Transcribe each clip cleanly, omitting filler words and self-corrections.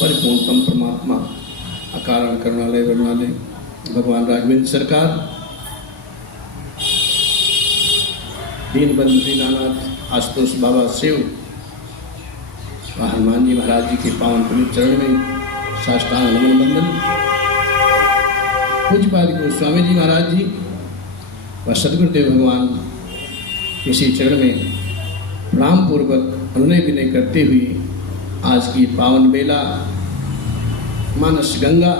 परिपूर्णतम परमात्मा अकारण करणालय वर्णालय भगवान राघवेंद्र सरकार, दीनबंधु दीनानाथ आशुतोष बाबा शिव व हनुमान जी महाराज जी के पावन पवित्र चरण में साष्टांग नमन बंदन। पूज्यपाद गोस्वामी जी महाराज जी व सदगुरुदेव भगवान इसी चरण में प्रणाम पूर्वक अनुनय विनय करते हुए आज की पावन बेला मानस गंगा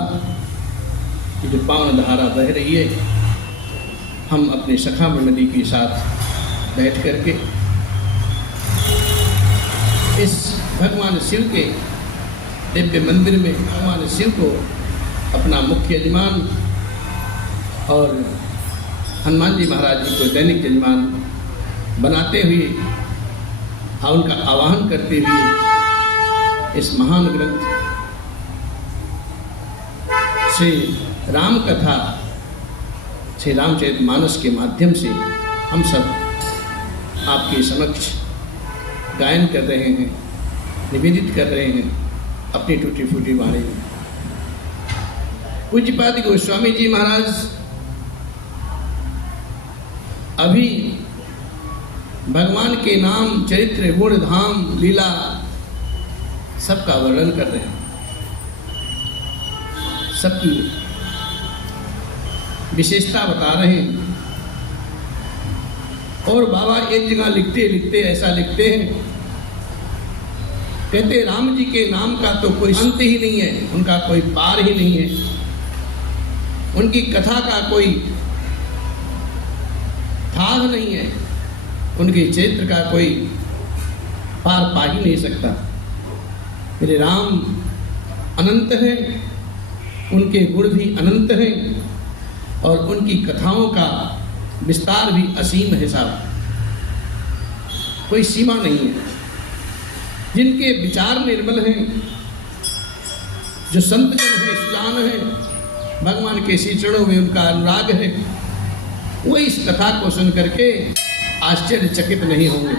की जो पावन धारा बह रही है, हम अपने सखा मंडली के साथ बैठ करके इस भगवान शिव के दिव्य मंदिर में भगवान शिव को अपना मुख्य यजमान और हनुमान जी महाराज जी को दैनिक यजमान बनाते हुए और उनका आवाहन करते हुए इस महान ग्रंथ श्री राम कथा श्री रामचरितमानस के माध्यम से हम सब आपके समक्ष गायन कर रहे हैं, निवेदित कर रहे हैं अपनी टूटी फूटी वाणी में। पूज्यपाद गोस्वामी जी महाराज अभी भगवान के नाम, चरित्र, गुण, धाम, लीला सबका वर्णन कर रहे हैं, सबकी विशेषता बता रहे हैं। और बाबा एक जगह लिखते लिखते ऐसा लिखते हैं, कहते राम जी के नाम का तो कोई अंत ही नहीं है, उनका कोई पार ही नहीं है, उनकी कथा का कोई था नहीं है, उनके चरित्र का कोई पार पा ही नहीं सकता। मेरे राम अनंत हैं, उनके गुण भी अनंत हैं और उनकी कथाओं का विस्तार भी असीम है साहब, कोई सीमा नहीं है। जिनके विचार निर्मल हैं, जो संत जन हैं, सुजान हैं, भगवान के श्री चरणों में उनका अनुराग है, वो इस कथा को सुन करके आश्चर्यचकित नहीं होंगे।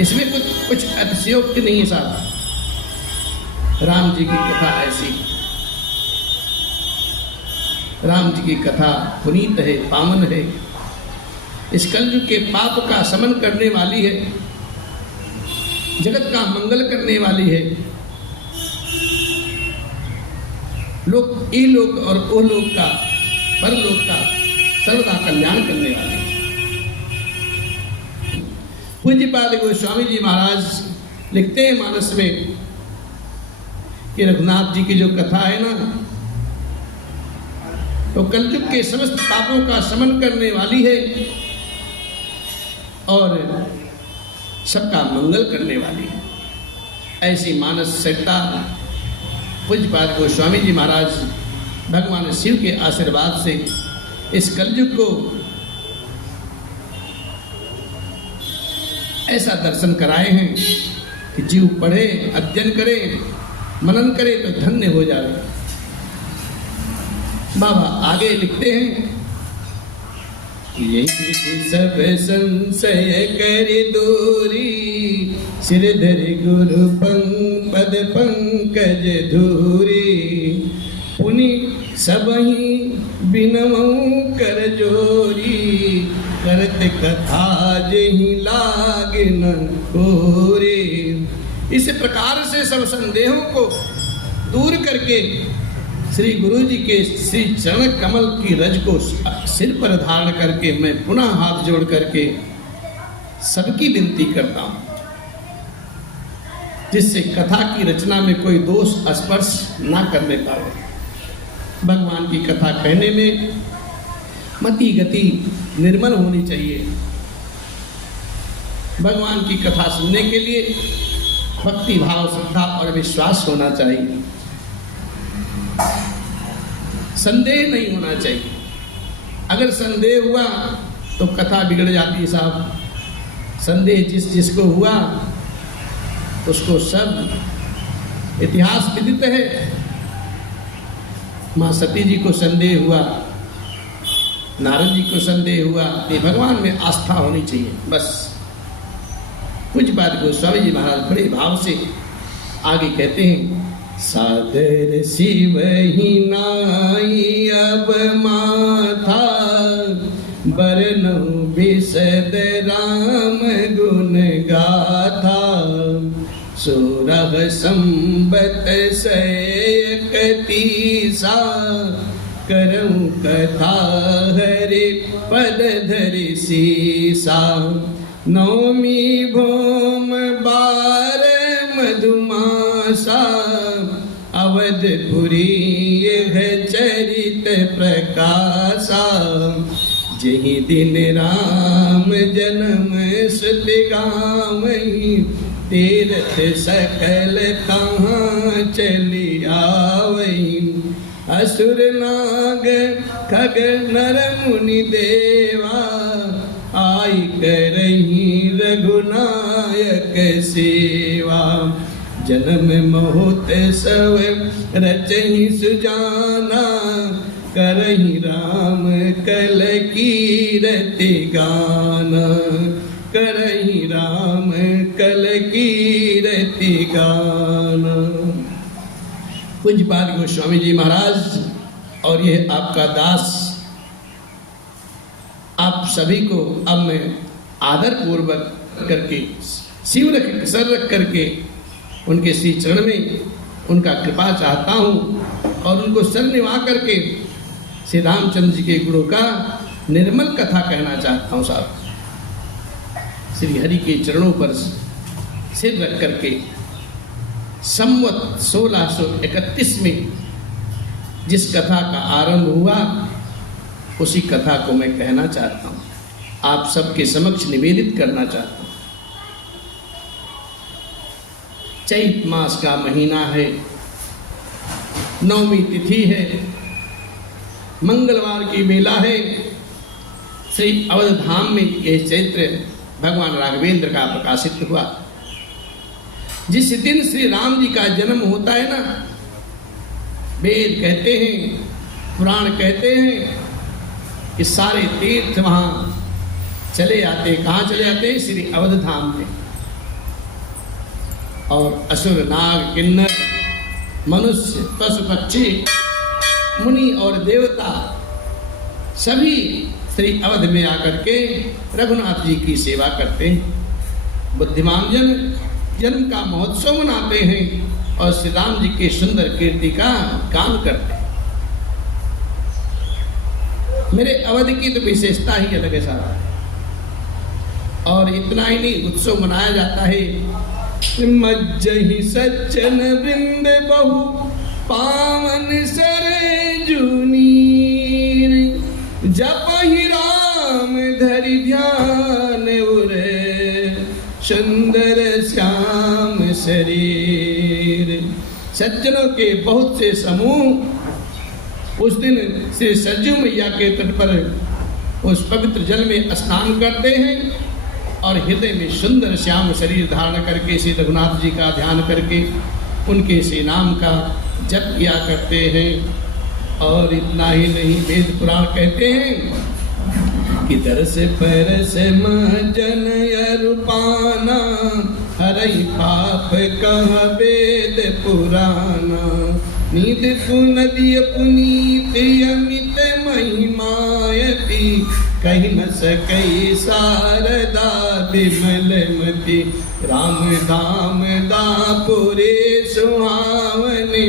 इसमें कुछ अतिशयोक्ति नहीं है साहब। राम जी की कथा ऐसी, राम जी की कथा पुनीत है, पावन है, इस कलयुग के पाप का शमन करने वाली है, जगत का मंगल करने वाली है, लोक इलोक और ओलोक का, परलोक का सर्वदा कल्याण करने वाली है। पूज्यपाद गोस्वामी जी महाराज लिखते हैं मानस में कि रघुनाथ जी की जो कथा है ना, तो कलयुग के समस्त पापों का शमन करने वाली है और सबका मंगल करने वाली है। ऐसी मानस सरिता पूज्यपाद गोस्वामी जी महाराज भगवान शिव के आशीर्वाद से इस कलयुग को ऐसा दर्शन कराए हैं कि जीव पढ़े, अध्ययन करे, मनन करे तो धन्य हो जाए। बाबा आगे लिखते हैं, यही सब संशय कर दूरी, सिरधर गुरु पद पंकज धूरी, पुनि सबही बिनमऊ कर जोरी, करत कथा जही लागे न कोरे। इस प्रकार से सब संदेहों को दूर करके श्री गुरु जी के श्री चरण कमल की रज को सिर पर धारण करके मैं पुनः हाथ जोड़ करके सबकी विनती करता हूँ, जिससे कथा की रचना में कोई दोष स्पर्श ना करने पाए। भगवान की कथा कहने में मति गति निर्मल होनी चाहिए। भगवान की कथा सुनने के लिए भक्ति भाव, श्रद्धा और विश्वास होना चाहिए, संदेह नहीं होना चाहिए। अगर संदेह हुआ तो कथा बिगड़ जाती है साहब। संदेह जिसको हुआ उसको सब इतिहास विदित है। माँ सती जी को संदेह हुआ, नारद जी को संदेह हुआ। ये भगवान में आस्था होनी चाहिए बस। पूज्यपाद गोस्वामी जी महाराज बड़े भाव से आगे कहते हैं, सादर शिव ही नाई अब माथा, बरनौ बिसद राम गुण गाथा। 16 संबत 31 करऊं कथा हरि पद धरि सीसा। नौमी भौम 12 मधुमासा, अवधपुरी यह चरित प्रकाशा। जही दिन राम जन्म सुत गावहीं, तीर्थ सकल कहाँ चली आवहीं। असुर नाग खग नर मुनि देवा, आई करहीं रघुनायक सेवा। जन्म महोत्सव रचहि सुजाना, करहि राम कल कीरति गाना। करहि राम कल कीरति गाना। पूज्यपाद गोस्वामी जी महाराज और ये आपका दास, आप सभी को अब मैं आदर पूर्वक करके शिव रख सर रख करके उनके श्री चरण में उनका कृपा चाहता हूँ और उनको सर निभा करके श्री रामचंद्र जी के गुणों का निर्मल कथा कहना चाहता हूँ साहब। श्री हरि के चरणों पर सिर रख करके संवत 1631 में जिस कथा का आरंभ हुआ उसी कथा को मैं कहना चाहता हूँ, आप सबके समक्ष निवेदित करना चाहता हूँ। चैत मास का महीना है, 9वीं तिथि है, मंगलवार की बेला है। श्री अवध धाम में यह चैत्र भगवान राघवेंद्र का प्रकाशित हुआ। जिस दिन श्री राम जी का जन्म होता है ना, वेद कहते हैं, पुराण कहते हैं कि सारे तीर्थ वहाँ चले आते। कहाँ चले आते? श्री अवध धाम में। और असुर नाग किन्नर मनुष्य पशु पक्षी मुनि और देवता सभी श्री अवध में आकर के रघुनाथ जी की सेवा करते हैं। बुद्धिमान जन जन्म का महोत्सव मनाते हैं और श्री राम जी के सुंदर कीर्ति का गान करते हैं। मेरे अवध की तो विशेषता ही अलग है साहब। और इतना ही नहीं, उत्सव मनाया जाता है। मज्जहि सज्जन वृंद बहु पावन सरजू नीर, जपहि राम धरि ध्यान उरे सुंदर श्याम शरीर। सज्जनों के बहुत से समूह उस दिन श्री सरजू मैया के तट पर उस पवित्र जल में स्नान करते हैं और हृदय में सुंदर श्याम शरीर धारण करके श्री रघुनाथ जी का ध्यान करके उनके श्री नाम का जप किया करते हैं। और इतना ही नहीं, वेद पुराण कहते हैं कि दरस परस महजन अरूपाना, हरई पाप कह वेद पुराना। नीद पुनदिय पुनीत अमित महिमायति, कही न सकई शारदा विमलमति। राम धाम दापुरे सुहावनी,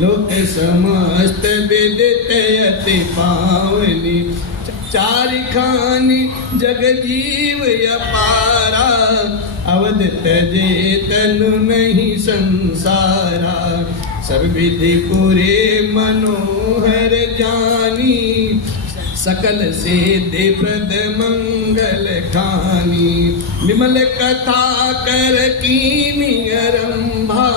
लोक समस्त विदित अति पावनी। चारिखानी जग जीव अपारा, अवध तजे तनु नहीं संसारा। सब विधि पूरे मनोहर जानी, सकल सिद्धि प्रद मंगल खानी। विमल कथा कर कीनी आरंभा,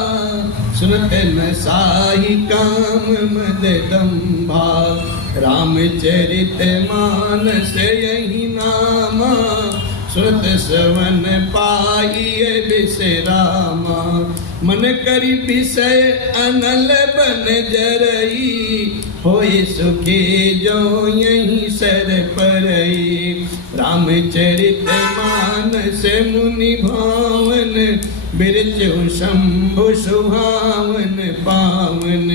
सुनत न साही काम मद दंभा। रामचरित मानस यही नामा, सुरत सवन पाइय विश्रामा। मन करी विषय अनल बन जरई, होए सुखी जो यही सर परई। रामचरित मानस से मुनि भावन, बिरचहु शंभु सुहावन पावन।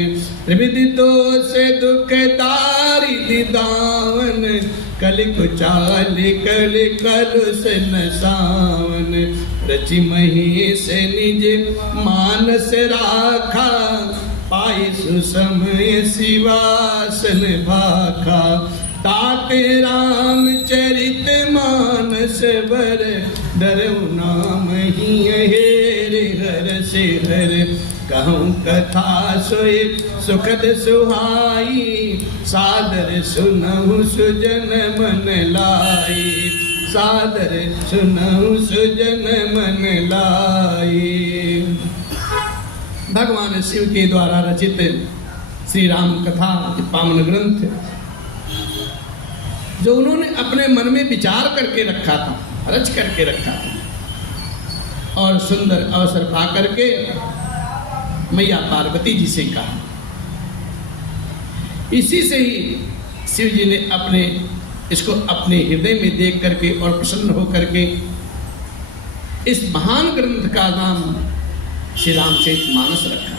त्रिविधि दोष दुख दारि दिदावन, कलि कुचाल कलि कलुष नसावन। रचि महेश निज मानस राखा, पाई सुसमय शिवासन भाखा। ताते रामचरित मानस वर, डरऊ नाम ही हेर हर से हर। कहूँ कथा सोई सुखद सुहाई, सादर सुनहु सुजन मन लाई। सादर सुनहु सुजन मन लाई। भगवान शिव के द्वारा रचित श्री राम कथा पावन ग्रंथ, जो उन्होंने अपने मन में विचार करके रखा था, रच करके रखा था, और सुंदर अवसर पा करके मैया पार्वती जी से कहा। इसी से ही शिव जी ने इसको अपने हृदय में देख करके और प्रसन्न होकर के इस महान ग्रंथ का नाम श्री रामचरितमानस रखा।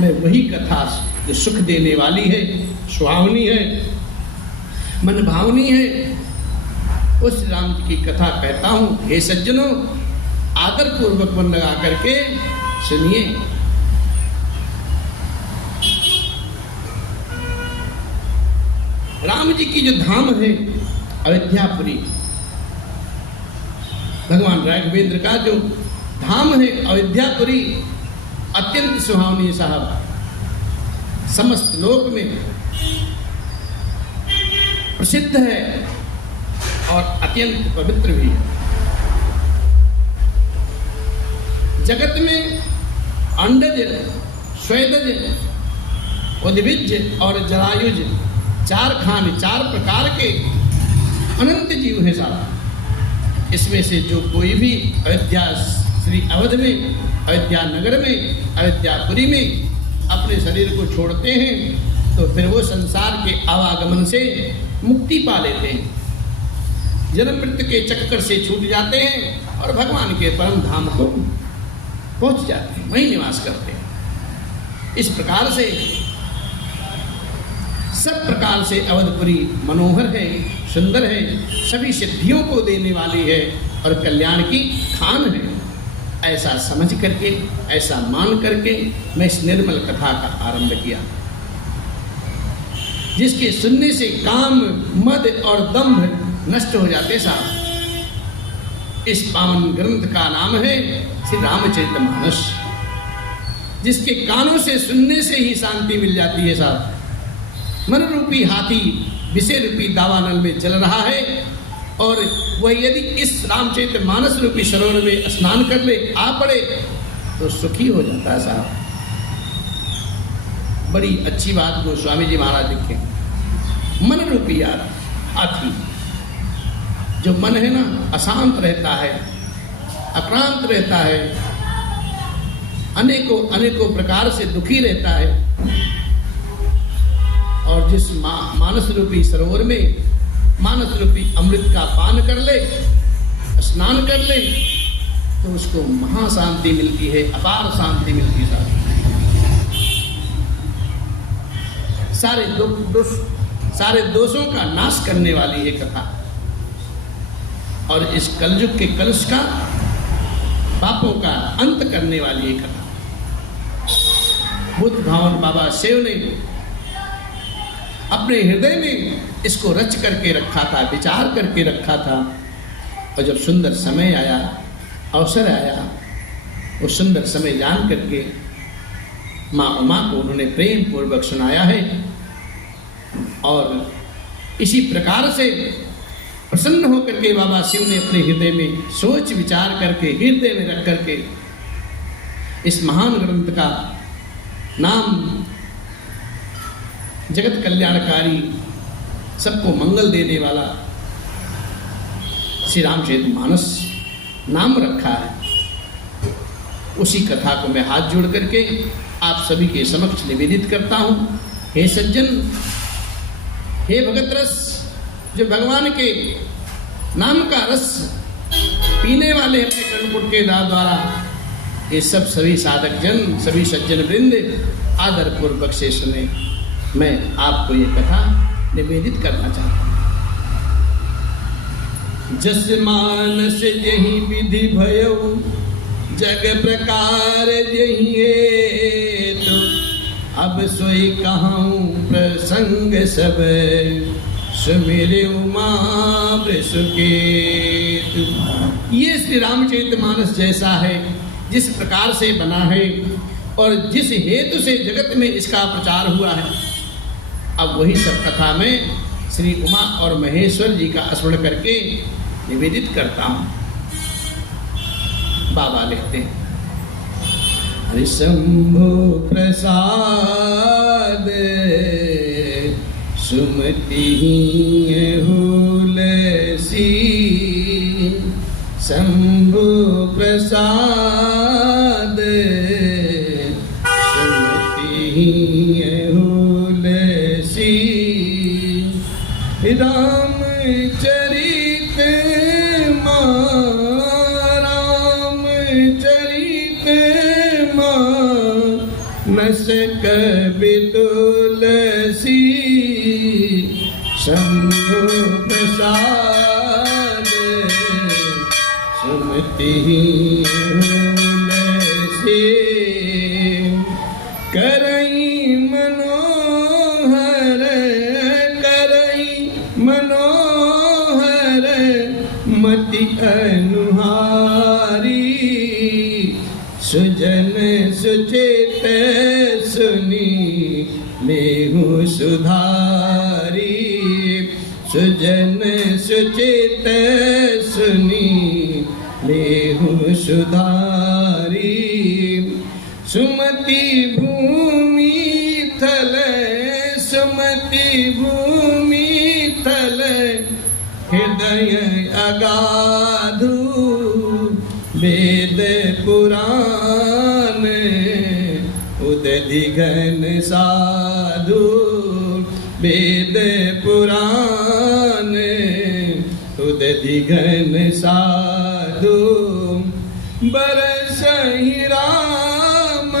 मैं वही कथा जो सुख देने वाली है, सुहावनी है, मन भावनी है, उस राम जी की कथा कहता हूं। हे सज्जनों, आदर पूर्वक मन लगा करके सुनिए। राम जी की जो धाम है अयोध्यापुरी, भगवान राघवेंद्र का जो धाम है अयोध्यापुरी, अत्यंत सुहावनी साहब, समस्त लोक में प्रसिद्ध है और अत्यंत पवित्र भी है। जगत में अंडज, स्वेदज, उद्भिज और जरायुज, चार खान, चार प्रकार के अनंत जीव हैं साहब। इसमें से जो कोई भी अयोध्या श्री अवध में, अयोध्या नगर में, अयोध्यापुरी में अपने शरीर को छोड़ते हैं तो फिर वो संसार के आवागमन से मुक्ति पा लेते हैं, जन्म मृत्यु के चक्कर से छूट जाते हैं और भगवान के परम धाम को पहुंच जाते हैं, वहीं निवास करते हैं। इस प्रकार से सब प्रकार से अवधपुरी मनोहर है, सुंदर है, सभी सिद्धियों को देने वाली है और कल्याण की खान है। ऐसा समझ करके, ऐसा मान करके मैं इस निर्मल कथा का आरंभ किया, जिसके सुनने से काम, मद और दंभ नष्ट हो जाते साहब। इस पावन ग्रंथ का नाम है श्री रामचरितमानस, जिसके कानों से सुनने से ही शांति मिल जाती है साहब। मन रूपी हाथी विषय रूपी दावानल में चल रहा है और वह यदि इस रामचरितमानस रूपी सरोवर में स्नान कर ले, आ पड़े तो सुखी हो जाता है साहब। बड़ी अच्छी बात गोस्वामी जी महाराज लिखे, मन रूपी यार हाथी, जो मन है ना अशांत रहता है, अक्रांत रहता है, अनेकों प्रकार से दुखी रहता है, और जिस मानस रूपी सरोवर में मानस रूपी अमृत का पान कर ले, स्नान कर ले, तो उसको महाशांति मिलती है, अपार शांति मिलती है। सारे दोषों का नाश करने वाली है कथा, और इस कलयुग के कलुष का, पापों का अंत करने वाली है कथा। बुद्ध भावन बाबा शिव ने अपने हृदय में इसको रच करके रखा था, विचार करके रखा था, और जब सुंदर समय आया, अवसर आया, वो सुंदर समय जान करके माँ उमा को उन्होंने प्रेम पूर्वक सुनाया है। और इसी प्रकार से प्रसन्न होकर के बाबा शिव ने अपने हृदय में सोच विचार करके, हृदय में रख करके इस महान ग्रंथ का नाम जगत कल्याणकारी, सबको मंगल देने वाला श्री रामचरितमानस नाम रखा है। उसी कथा को मैं हाथ जोड़ करके आप सभी के समक्ष निवेदित करता हूँ। हे सज्जन, हे भगत रस, जो भगवान के नाम का रस पीने वाले अपने कर्णपुट के द्वारा ये सब सभी साधक जन, सभी सज्जन वृंद आदर पूर्वक से सुने। मैं आपको ये कथा निवेदित करना चाहता हूँ। जस मानस जही विधि भयो, जग प्रकार जही हेतु, अब सोई कहूँ प्रसंग सब, सुमिरे उमा वृषकेतु। ये श्री रामचरितमानस जैसा है, जिस प्रकार से बना है और जिस हेतु से जगत में इसका प्रचार हुआ है, अब वही सब कथा में श्री उमा और महेश्वर जी का स्मरण करके निवेदित करता हूँ। बाबा लिखते हैं, हरि शंभो प्रसाद सुमति हुलसी, शंभो प्रसाद सुमति हुलसी, राम चरित मानस कवि तुलसी, शंभो प्रसाद सुमति हुलसी, करई मनोहर मति अनुहारी, सुजन सुचेत सुनी लेहु सुधारी, सुजन सुचेत सुनी लेहु सुधारी, सुमति भूमि थल, सुमति भूमि थल, हृदय अगाधु, वेद पुराण उदधि घन साधु, वेद पुराण उदधि घन साधु, बरसहि राम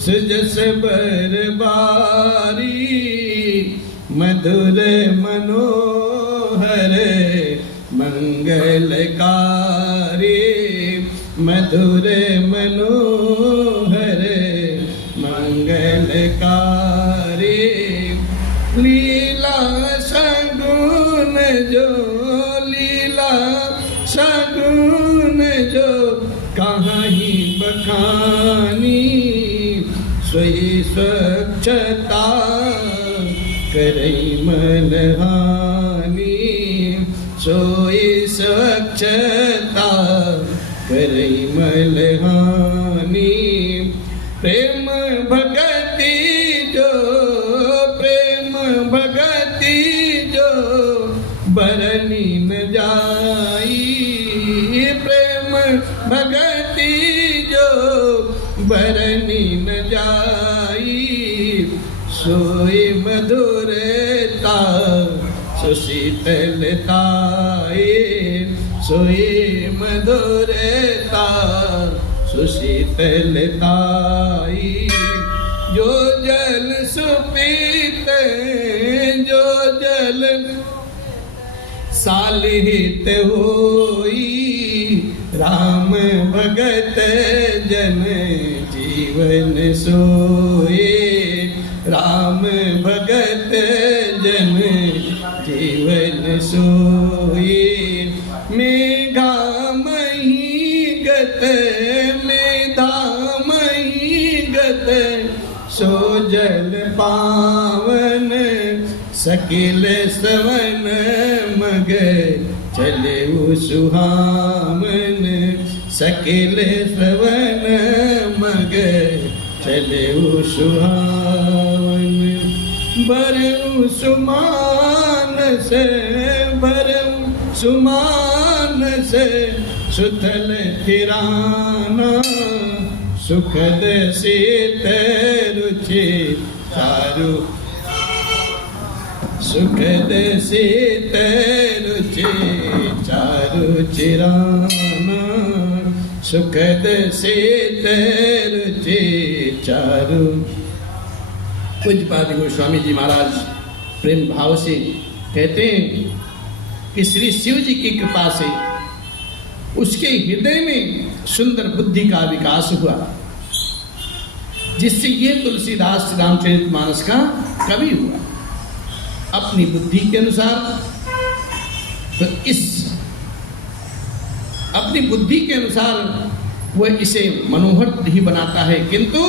सुजस बरबारी, मधुर मनोहर मंगलकारी, मधुर मनोहर मंगलकारी, लीला सगुन जो, लीला सगुन जो, कहाँ ही बखानी, सोई स्वच्छता करई मनहानि, सोई स्वच्छता करई मनहानि, प्रेम भगति जो, प्रेम भगति जो, बरनी न जाई, प्रेम भगति जो, बरनी न जाई, सोई मधुरता सुशीतलताए, सोई मधुरता सुशीतलताई, जो जल सुपीत, जो जल सालिहित होई, राम भगत जन जीवन सोए, राम भगत जन जीवन सोए, मेघा मही गत, मेधा मही गत, सो जल पावन, सकिल सवन मग चले सुहामन, सकिल सवन मग चले सुहावन, बरऊ सुमान से, बरऊ सुमान से, सुथल थिराना, सुखद शीत रुचि चारु, सुखद शीतल रुचि चारु चिराना, सुखद शीतल रुचि चारु। पूज्यपाद गोस्वामी जी महाराज प्रेम भाव से कहते हैं कि श्री शिव जी की कृपा से उसके हृदय में सुंदर बुद्धि का विकास हुआ, जिससे ये तुलसीदास रामचरितमानस का कवि हुआ। अपनी बुद्धि के अनुसार तो अपनी बुद्धि के अनुसार वह इसे मनोहर ही बनाता है, किंतु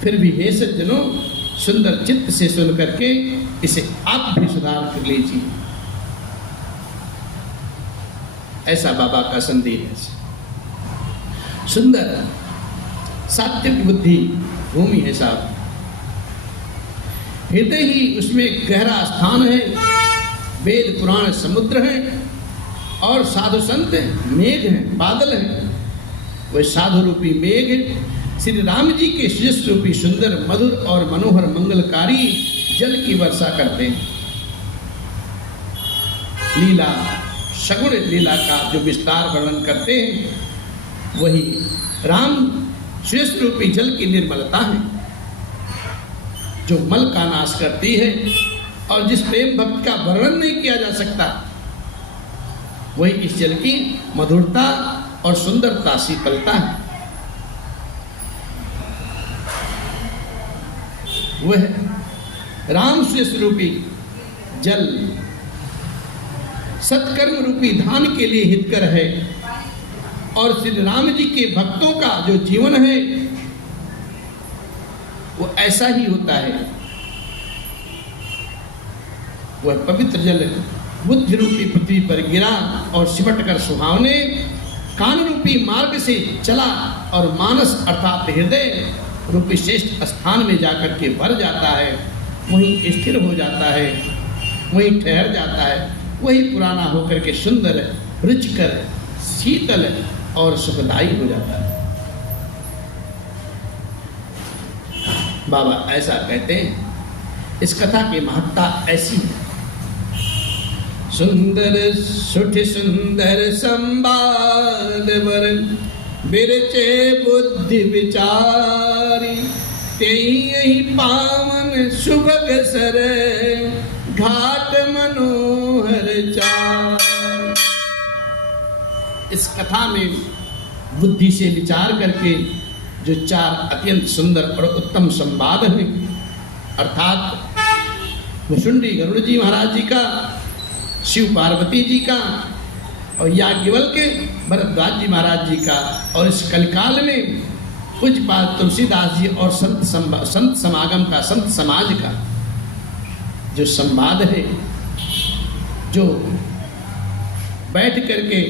फिर भी हे सज्जनों, सुंदर चित्त से सुन करके इसे आप भी सुधार कर लीजिए। ऐसा बाबा का संदेश है। सुंदर सात्विक बुद्धि भूमि है साहब, हृदय ही उसमें गहरा स्थान है, वेद पुराण समुद्र है और साधु संत मेघ हैं, बादल हैं। वह साधु रूपी मेघ श्री राम जी के श्रेष्ठ रूपी सुंदर मधुर और मनोहर मंगलकारी जल की वर्षा करते हैं। लीला सगुण लीला का जो विस्तार वर्णन करते हैं, वही राम श्रेष्ठ रूपी जल की निर्मलता है, जो मल का नाश करती है और जिस प्रेम भक्ति का वर्णन नहीं किया जा सकता, वही इस जल की मधुरता और सुंदरता शीतलता है। वह राम श्रेष्ठ रूपी जल सत्कर्म रूपी धान के लिए हितकर है और श्री राम जी के भक्तों का जो जीवन है वो ऐसा ही होता है। वह पवित्र जल बुद्धि रूपी पृथ्वी पर गिरा और सिमट कर सुहावने कान रूपी मार्ग से चला और मानस अर्थात हृदय रूपी श्रेष्ठ स्थान में जाकर के भर जाता है, वहीं स्थिर हो जाता है, वहीं ठहर जाता है, वही पुराना होकर के सुंदर, रुचिकर, शीतल और सुखदायी हो जाता है। बाबा ऐसा कहते हैं। इस कथा की महत्ता ऐसी है। सुंदर सुठ सुंदर संवाद वर बिरचे बुद्धि विचारी, तेई यही पावन सुभग सर घाट मनोहर चार। इस कथा में बुद्धि से विचार करके जो चार अत्यंत सुंदर और उत्तम संवाद हैं, अर्थात भुसुंडी गरुड़ जी महाराज जी का, शिव पार्वती जी का और याज्ञवल्क्य भरद्वाज जी महाराज जी का, और इस कलिकाल में पूज्यपाद तुलसीदास जी और संत समागम का, संत समाज का जो संवाद है, जो बैठ करके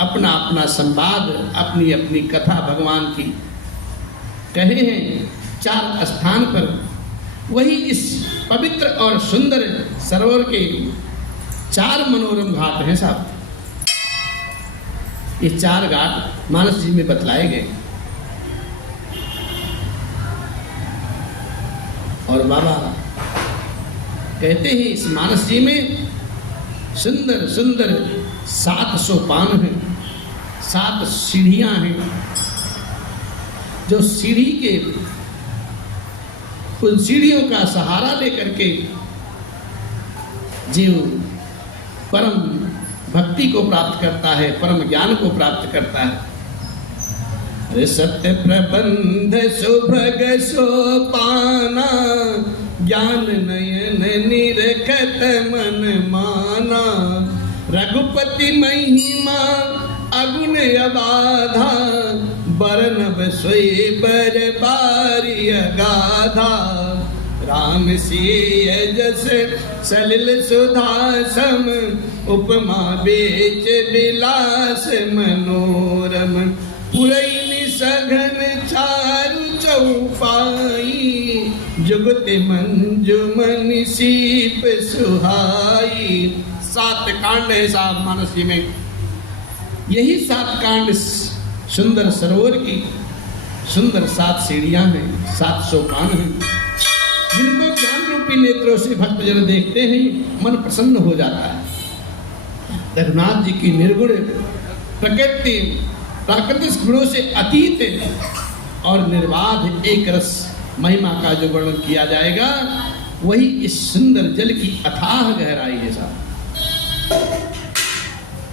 अपना अपना संवाद, अपनी अपनी कथा भगवान की कहे हैं चार स्थान पर, वही इस पवित्र और सुंदर सरोवर के चार मनोरम घाट हैं साहब। ये चार घाट मानस जी में बतलाए गए और बाबा कहते हैं इस मानस जी में सुंदर सुंदर 7 सोपान हैं, 7 सीढ़ियां हैं, जो सीढ़ी के उन सीढ़ियों का सहारा लेकर के जीव परम भक्ति को प्राप्त करता है, परम ज्ञान को प्राप्त करता है। सत्य प्रबंध सुभग सोपाना, ज्ञान नयन निरखत मन माना, रघुपति महिमा अगुण अबाधा, बरनब सोई बर बारी अगाधा, राम सिय जस सलिल सुधा सम, उपमा बेच विलास मनोरम, पुरैनी सघन चारु चौपाई, जुगति मंजुमन सीप सुहाई। 7 कांड है साहब मानस जी में। यही 7 कांड सुंदर सरोवर की सुंदर 7 सीढ़ियां हैं, 7 सोपान हैं, जिनको ज्ञान रूपी रूपी नेत्रों से भक्तजन देखते हैं, मन प्रसन्न हो जाता है। रघुनाथ जी की निर्गुण प्रकृति प्राकृतिक गुणों से अतीत और निर्बाध एक रस महिमा का जो वर्णन किया जाएगा, वही इस सुंदर जल की अथाह गहराई है साहब।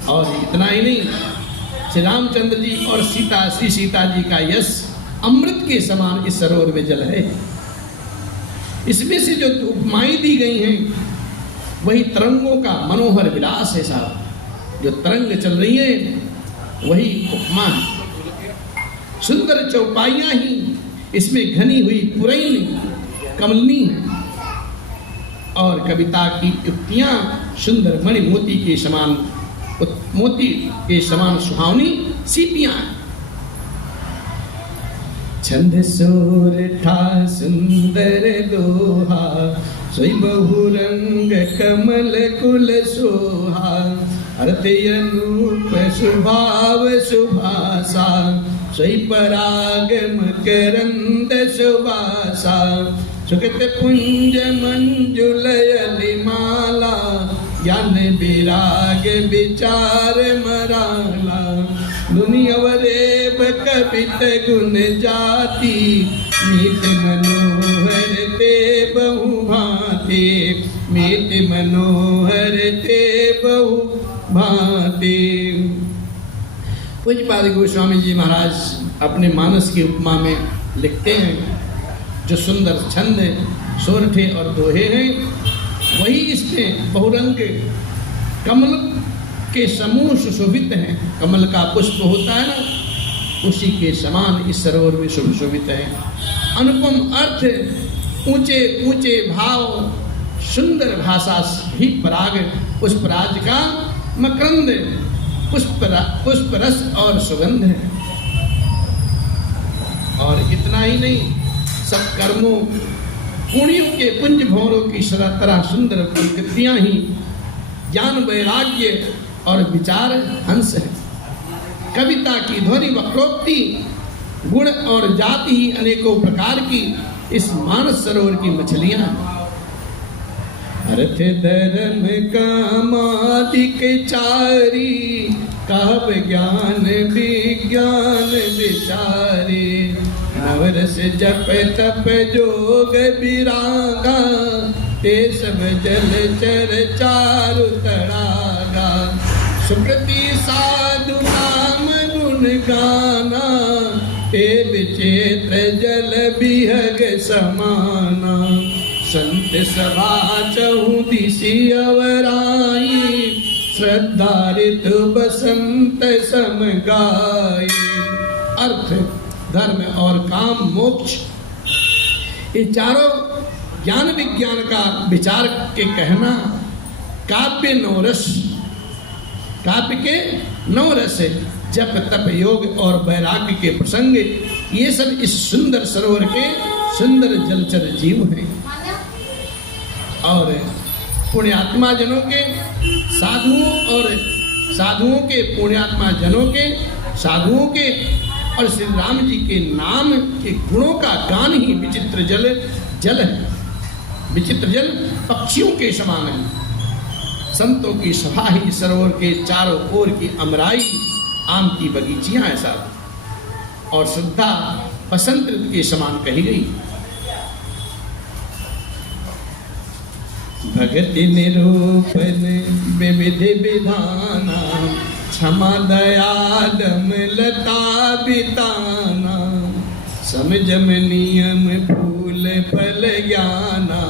और इतना ही नहीं, श्री रामचंद्र जी और श्री सीता जी का यश अमृत के समान इस सरोवर में जल है। इसमें से जो उपमाएं दी गई हैं, वही तरंगों का मनोहर विलास है साहब। जो तरंग चल रही है, वही उपमा है। सुंदर चौपाइयां ही इसमें घनी हुई पुरैन कमलनी है, और कविता की युक्तियां सुंदर मणि मोती के समान सुहावनी सीपियां हैं। छंद सोर था सुंदर दोहा, सोई बहुरंग कमल कुल सोहा, अर्थ अनूप स्वभाव सुभासा, सोई पराग मकरंद सुवासा, सुगत पुंज मंजुलयलि माला, ज्ञान विराग विचार मराला, दुनियावरेब कवित गुण जाति, मीत मनोहर ते बहु भांति, मीत मनोहर ते बहु भांति। पूज्यपाद गोस्वामी जी महाराज अपने मानस की उपमा में लिखते हैं, जो सुंदर छंद सोरठे और दोहे हैं, वही इसमें बहुरंग कमल के समूह सुशोभित हैं। कमल का पुष्प होता है ना, उसी के समान इस सरोवर में सुशोभित है। अनुपम अर्थ, ऊंचे ऊंचे भाव, सुंदर भाषा ही पराग पुष्पराज का मकरंद, पुष्प रस और सुगंध है। और इतना ही नहीं, सब कर्मों पुण्यों के पुंज भंवरों की तरह सुंदर प्रकृतियां ही ज्ञान वैराग्य और विचार हंस है। कविता की ध्वनि वक्रोक्ति, गुण और जाति ही अनेकों प्रकार की इस मानस सरोवर की मछलियां हैं। अर्थ धर्म कामादिक चारी, काव ज्ञान विज्ञान विचारे, नवरस जप तप जोग विरागा, ते सब जल चर चारु तड़ागा, सुकृति साधु नाम गुण गाना, ते विचित्र जल बिहग समाना, संत सभा चहु दिशि अवराई, श्रद्धा ऋतु बसंत सम गाई। अर्थ, धर्म और काम, मोक्ष, ये चारों ज्ञान विज्ञान का विचार के कहना, काव्य नवरस, काव्य के नवरस है। जप तप योग और वैराग्य के प्रसंग, ये सब इस सुंदर सरोवर के सुंदर जलचर जीव हैं। और पुण्यात्मा जनों के, साधुओं के, पुण्यात्मा जनों के, साधुओं के और श्री राम जी के नाम के गुणों का गान ही विचित्र जल है। विचित्र जल पक्षियों के समान है। संतों की सभा ही सरोवर के चारों ओर की अमराई, आम की बगीचियां ऐसा, और श्रद्धा बसंत ऋतु के समान कही गई। भगति निरूपण विविध विधाना, क्षमा दया दम लता बिताना, समझम नियम फूल फल ज्ञाना,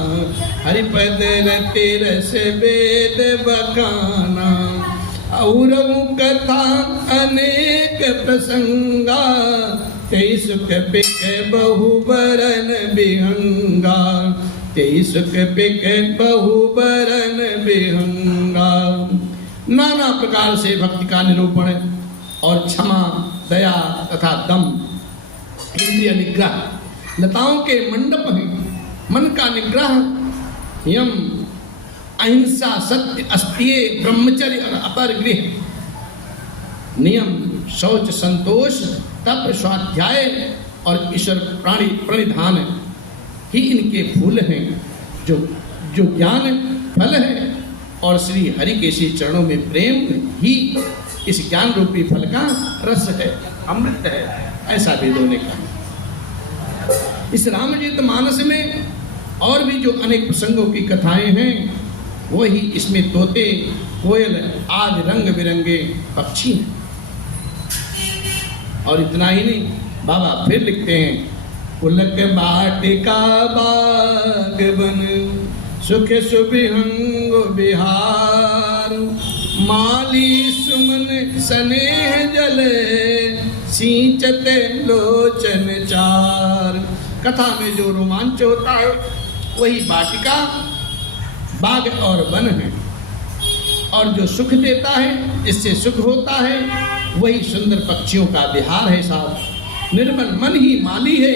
हरिपद रति रस वेद बखाना, और कथा अनेक प्रसंगा, तेई सुख पिक बहु बरन विहंगा, तेई सुख पिक बहु बरन विहंगा। नाना प्रकार से भक्ति का निरूपण और क्षमा दया तथा दम, इंद्रिय निग्रह, लताओं के मंडप हैं। मन का निग्रह, यम, अहिंसा, सत्य, अस्तेय, ब्रह्मचर्य और अपरगृह, नियम, शौच, संतोष, तप, स्वाध्याय और ईश्वर प्रणिधान ही इनके फूल हैं, जो जो ज्ञान फल है और श्री हरि के श्री चरणों में प्रेम ही इस ज्ञान रूपी फल का रस है, अमृत है, ऐसा वेदों ने कहा। इस रामचरित मानस में और भी जो अनेक प्रसंगों की कथाएं हैं वही इसमें तोते, कोयल आदि रंग बिरंगे पक्षी हैं। और इतना ही नहीं, बाबा फिर लिखते हैं, पुलक बाटिका बाग बन सुख सुबिहंग बिहार, माली सुमन स्नेह जल सींचते लोचन चार। कथा में जो रोमांच होता है वही वाटिका, बाग और वन है, और जो सुख देता है, जिससे सुख होता है, वही सुंदर पक्षियों का विहार है साहब। निर्मल मन ही माली है,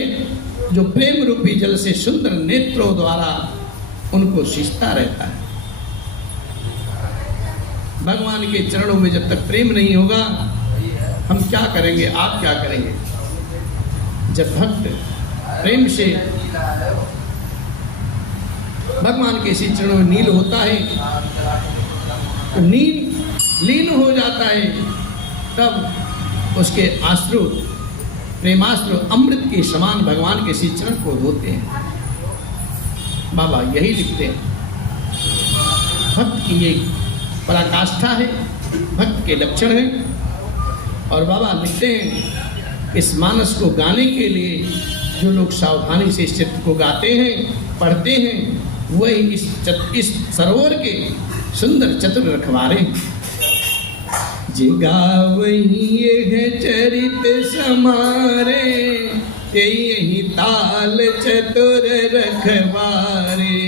जो प्रेम रूपी जल से सुंदर नेत्रों द्वारा उनको सींचता रहता है। भगवान के चरणों में जब तक प्रेम नहीं होगा, हम क्या करेंगे, आप क्या करेंगे? जब भक्त प्रेम से भगवान के इसी चरणों में नील होता है, तो लीन हो जाता है, तब उसके आश्रु, प्रेमाश्रु अमृत के समान भगवान के इसी चरण को धोते हैं। बाबा यही लिखते हैं, भक्त की एक पराकाष्ठा है, भक्त के लक्षण है। और बाबा लिखते हैं, इस मानस को गाने के लिए जो लोग सावधानी से इस चित्र को गाते हैं, पढ़ते हैं, वही इस सरोवर के सुंदर चतुर रखवारे। जिगा वही है चरित समारे, यही ताल चतुर रखवारे।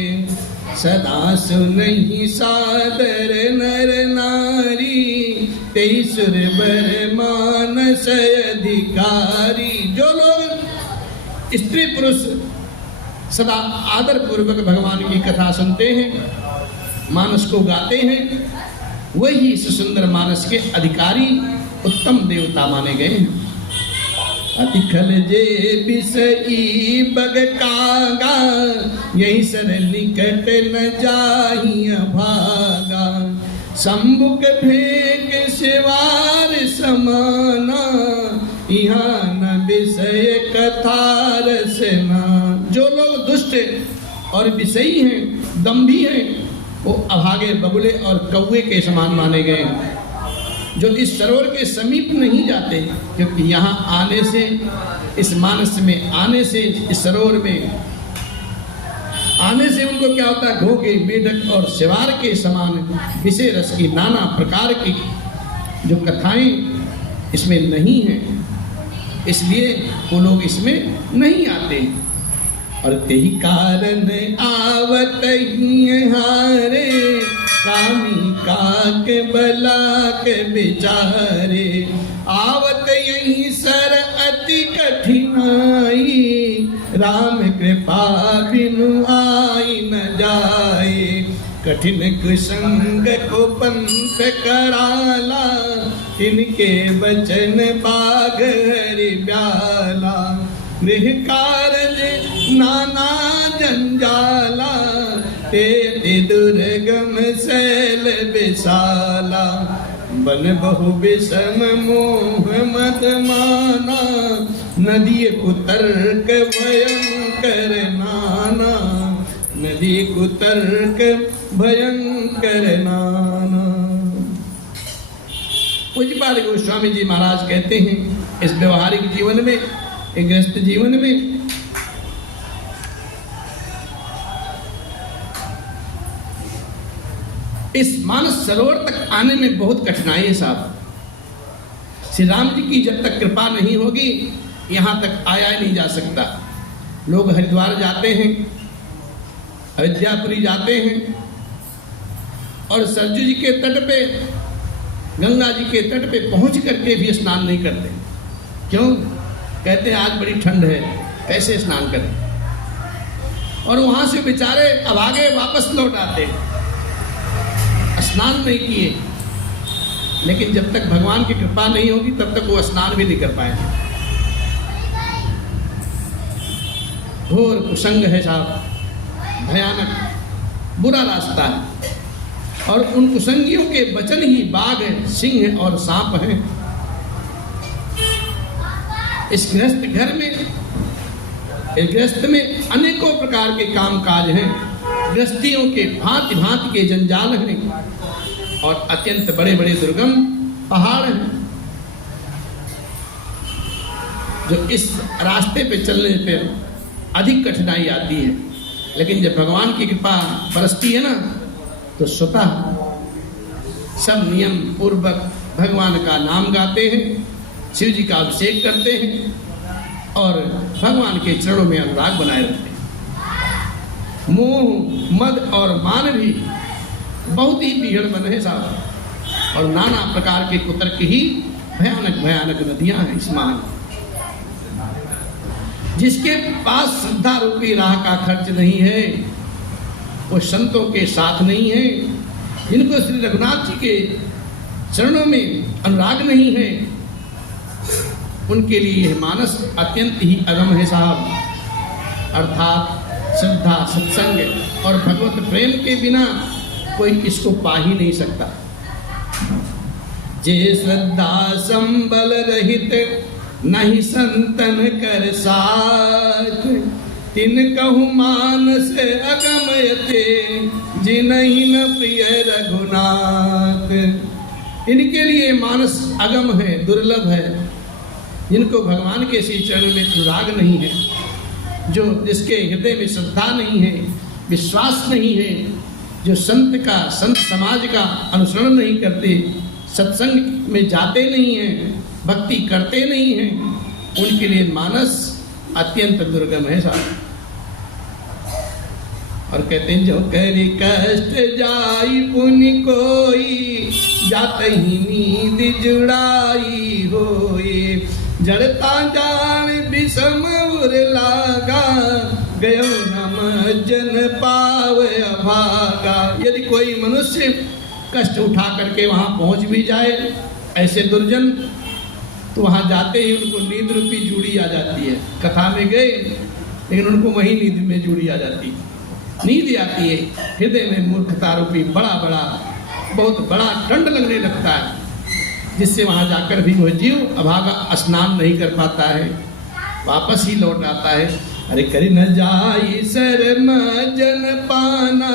सदा सुनहि सादर नर नारी, तेई सुर बर मानस अधिकारी। जो लोग स्त्री पुरुष सदा आदर पूर्वक भगवान की कथा सुनते हैं, मानस को गाते हैं, वही इस सुंदर मानस के अधिकारी उत्तम देवता माने गए हैं। अतिखल जे बिसई बग कागा, यही सर निकट न जाहिया भागा। शंभुक भेग शिवार समाना, यहाँ न विषय कथा रसना। जो लोग दुष्ट और विषयी हैं, दंभी हैं, वो अभागे बगुले और कौवे के समान माने गए हैं, जो इस सरोवर के समीप नहीं जाते, क्योंकि यहाँ आने से, इस मानस में आने से, इस सरोवर में आने से उनको क्या होता है, घोगे, मेढक और शिवार के समान विषय रस की नाना प्रकार की जो कथाएं इसमें नहीं हैं, इसलिए वो लोग इसमें नहीं आते। और तेही कारण आवत ही हारे, कामी काक बलाक बिचारे। आवत यही सर अति कठिनाई, राम कृपा बिनु आई न जाए। कठिन कुसंग को पंथ कराला, इनके बचन बाग हरि ब्याला। गृह कारज नाना जंजाला, ते दुर्गम शैल विशाला। बन बहु विषम मोह मद माना, नदी कुतर्क भयंकर नाना। नदी कुतर्क भयंकर नाना। पूज्यपाद गोस्वामी जी महाराज कहते हैं, इस व्यवहारिक जीवन में, एक गृहस्थ जीवन में इस मानस सरोवर तक आने में बहुत कठिनाई है साहब। श्री राम जी की जब तक कृपा नहीं होगी, यहाँ तक आया ही नहीं जा सकता। लोग हरिद्वार जाते हैं, अयोध्यापुरी जाते हैं, और सरजू जी के तट पे, गंगा जी के तट पे पहुंच करके भी स्नान नहीं करते। क्यों? कहते हैं आज बड़ी ठंड है, कैसे स्नान करें। और वहां से बेचारे अब आगे वापस लौट आते हैं, स्नान नहीं किए। लेकिन जब तक भगवान की कृपा नहीं होगी तब तक वो स्नान भी नहीं कर पाएंगे। घोर कुसंग है साहब, भयानक। बुरा रास्ता है, और उन कुसंगियों के वचन ही बाघ, सिंह और सांप हैं। इस गृहस्थ घर में, इस गृहस्थ में अनेकों प्रकार के काम काज हैं, गृहस्थियों के भांति भांति के जंजाल हैं, और अत्यंत बड़े बड़े दुर्गम पहाड़ हैं, जो इस रास्ते पे चलने पे अधिक कठिनाई आती है। लेकिन जब भगवान की कृपा बरसती है ना, तो स्वतः सब नियम पूर्वक भगवान का नाम गाते हैं, शिव जी का अभिषेक करते हैं और भगवान के चरणों में अनुराग बनाए रखते हैं। मोह, मद और मान भी बहुत ही बिगड़ बने साहब, और नाना प्रकार के कुतर्क ही भयानक भयानक नदियां हैं इस महान। जिसके पास श्रद्धा रूपी राह का खर्च नहीं है, वो संतों के साथ नहीं है, जिनको श्री रघुनाथ जी के चरणों में अनुराग नहीं है, उनके लिए यह मानस अत्यंत ही अगम है साहब। अर्थात श्रद्धा, सत्संग और भगवत प्रेम के बिना कोई इसको पा ही नहीं सकता। जे श्रद्धा संबल रहित नहीं संतन कर साथ, तिन कहु मानस अगमयते जिनहि न प्रिय रघुनाथ। इनके लिए मानस अगम है, दुर्लभ है, जिनको भगवान के श्री चरण में अनुराग नहीं है, जो जिसके हृदय में श्रद्धा नहीं है, विश्वास नहीं है, जो संत का, संत समाज का अनुसरण नहीं करते, सत्संग में जाते नहीं हैं, भक्ति करते नहीं हैं, उनके लिए मानस अत्यंत दुर्गम है साहब। और कहते हैं जो करी कष्ट जाई पुनि कोई, जात ही नींद जुड़ाई होए, जड़ता जान विषम उर लागा, गयो नम जन पावे अभागा। यदि कोई मनुष्य कष्ट उठा करके वहां पहुंच भी जाए, ऐसे दुर्जन, तो वहां जाते ही उनको नींद रूपी जूड़ी आ जाती है। कथा में गए लेकिन उनको वही नींद में जूड़ी आ जाती है, नींद आती है, हृदय में मूर्खता रूपी बड़ा बड़ा बहुत बड़ा ठंड लगने लगता है, जिससे वहां जाकर भी वह जीव अभागा स्नान नहीं कर पाता है, वापस ही लौट आता है। अरे करी न जाई शर्म जन पाना,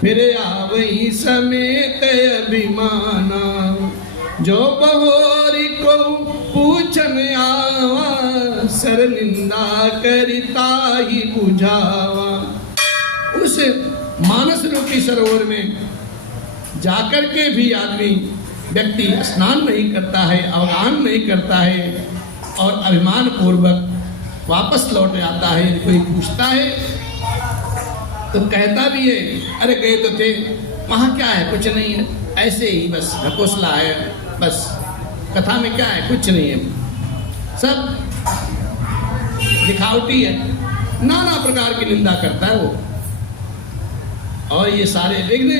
फिर आवई समेत अभिमाना, जो बहोरी को पूछन आवा, सर निंदा करता ही बुझावा। उस मानस रूपी सरोवर में जाकर के भी आदमी, व्यक्ति स्नान नहीं करता है, अवगाहन नहीं करता है, और अभिमान पूर्वक वापस लौट आता है। कोई पूछता है तो कहता भी है, अरे गए तो थे, वहाँ क्या है, कुछ नहीं है, ऐसे ही बस ढकोसला है, बस कथा में क्या है, कुछ नहीं है, सब दिखावटी है, नाना प्रकार की निंदा करता है वो। और ये सारे विघ्न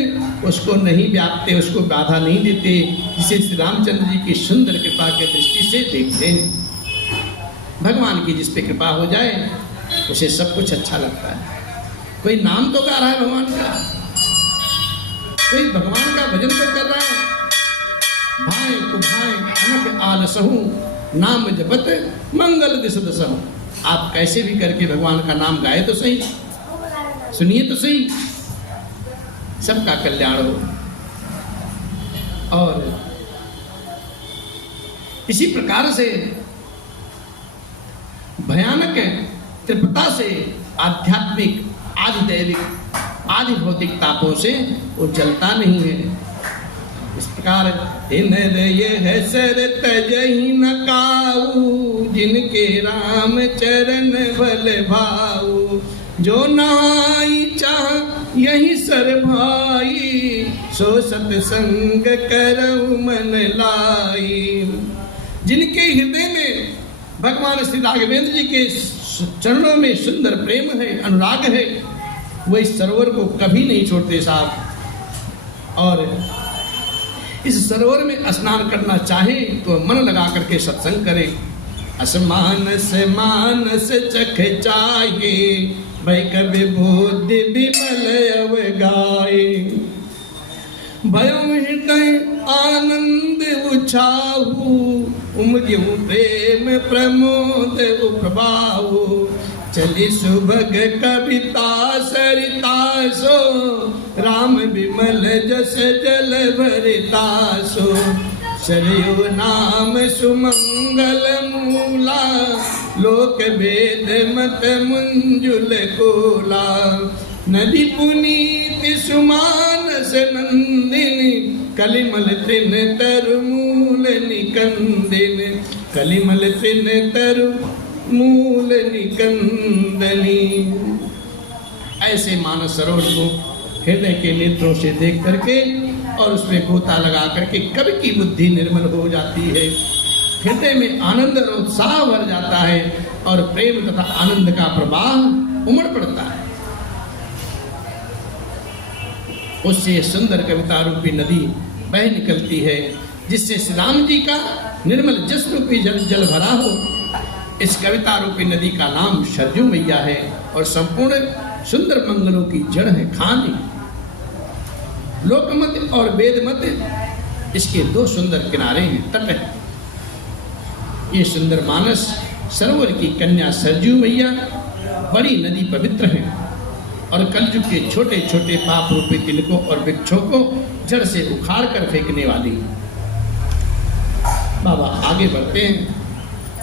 उसको नहीं व्यापते, उसको बाधा नहीं देते, जिसे श्री रामचंद्र जी की सुंदर कृपा के दृष्टि से देखते हैं। भगवान की जिस पे कृपा हो जाए उसे सब कुछ अच्छा लगता है। कोई नाम तो गा रहा है भगवान का, कोई भगवान का भजन तो कर रहा है, भाई कुभाई अनक आलसहु, नाम जपत मंगल दिस दसहु। आप कैसे भी करके भगवान का नाम गाए तो सही, सुनिए तो सही, सबका कल्याण हो। और इसी प्रकार से भयानक तृप्तता से, आध्यात्मिक, आधिदैविक, आदि भौतिक तापों से वो जलता नहीं है। इस प्रकार ये है सर तजहि न काऊ, जिनके राम चरण भल भाऊ, जो नहाई चाह यही सर भाई, सो सत्संग करऊ मन लाई। जिनके हृदय में भगवान श्री राघवेंद्र जी के चरणों में सुंदर प्रेम है, अनुराग है, वो इस सरोवर को कभी नहीं छोड़ते साहब। और इस सरोवर में स्नान करना चाहे तो मन लगा करके सत्संग करें। असमानस मानस चख चाहिए, भई कवि बुद्धि विमल अवगाए। भयो हृदय आनंद उछाहु, उमग्यु प्रेम प्रमोद उपबाहु। चली सुभग कविता सरिता सो, राम विमल जस जल भरिता सो। सरयू नाम सुमंगल मूला, लोक भेद मत मंजुल कोला। नदी पुनीत सुमानस नंदिनी, कलिमल त्रिन तरु मूल निकंदिन। कलिमल त्रिन तरु मूल निकंदनी। ऐसे मानस सरोवर को हृदय के नेत्रों से देख करके और उसमें गोता लगा करके कवि की बुद्धि निर्मल हो जाती है। हृदय में आनंद और उत्साह भर जाता है और प्रेम तथा आनंद का प्रवाह उमड़ पड़ता है। उससे सुंदर कविता रूपी नदी बह निकलती है, जिससे श्री राम जी का निर्मल जस रूपी जल भरा हो। इस कविता रूपी नदी का नाम सरजू मैया है और संपूर्ण सुंदर मंगलों की जड़ है खानी। लोकमत और वेदमत इसके दो सुंदर किनारे हैं, तट है। ये सुंदर मानस सरोवर की कन्या सरजू मैया बड़ी नदी पवित्र है और कलयुग के छोटे छोटे पाप रूपी तिलकों और वृक्षों को जड़ से उखाड़ कर फेंकने वाली। बाबा आगे बढ़ते हैं